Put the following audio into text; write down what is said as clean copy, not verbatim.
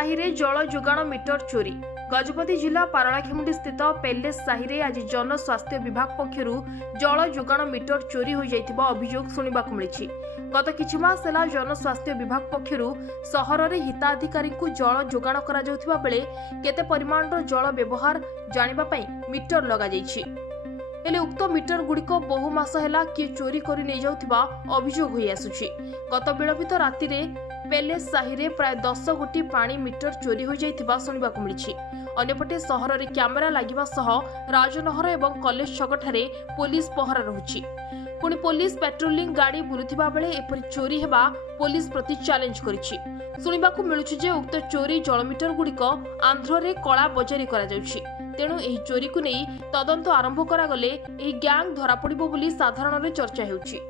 साहिरे जल जोगाण मीटर चोरी। गजपति जिला पारଳାଖେମୁଣ୍ଡି स्थित पेलेस साहिरे आज जन स्वास्थ्य विभाग पक्षरु जल जोगाण मीटर चोरी हो जाइतिबा अभियोग सुनिबाकु मिलिछि। गत किछि मास हेला जन स्वास्थ्य विभाग पक्षरु सहर रे हिताधिकारी को जल जोगाण करा जाउथिबा बेले केते परिमाणर जल व्यवहार जानिबा पई मीटर लगा जाइछि। हेले उक्त मीटर गुड़िक बहु मास हेला किए चोरी करि नै जाउथिबा अभियोग होई आसुछि। गत विलंबित राति रे पेलेस साहिरे प्राय 10 गोटी पानी मीटर चोरी हो जाइतिबा सुनिबाकु मिलिछि। अन्यपटे सहर रे कैमेरा लागिबा सह राजनहर एवं कॉलेज छकठारे पुलिस पहरा रहुछि। पुणी पुलिस पेट्रोलिंग गाड़ी बुलुथिबा बेले एपरि चोरी हेबा पुलिस प्रति चैलेंज करिछि। सुनिबाकु मिलुछि जे उक्त चोरी जलमीटर गुड़िक आंध्र रे कला बजारी करा जाउछि। तेणु एही चोरी को नै तदंत आरंभ करा गले एही गैंग धरा पड़िबो बोली साधारण रे चर्चा हेउछि।